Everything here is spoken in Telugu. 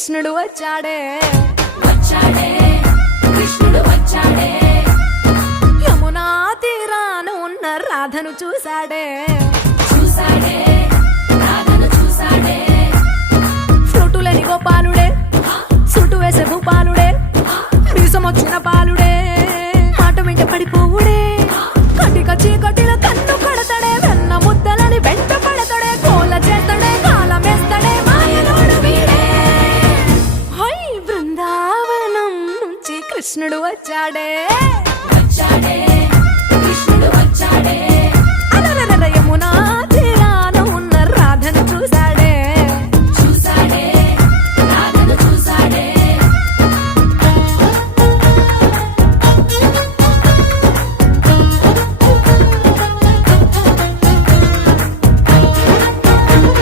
కృష్ణుడు వచ్చాడే వచ్చాడే కృష్ణుడు వచ్చాడే యమునా తీరాన ఉన్న రాధను చూశాడే చూసాడే రాధను చూసాడే ఫ్రూటులని గోపాలుడే సుటు వేసే భూపాలుడే మీసమొచ్చిన పాలుడే మాట వెంట పడిపోవుడే కటిక చీకటిల కన్ను కడతాడే వెన్న ముద్దలని వెంట పడతాడే కోల చేస్తాడే కాలమేస్తాడే మాయలోడు వీడే హై బృందావనం నుంచి కృష్ణుడు వచ్చాడే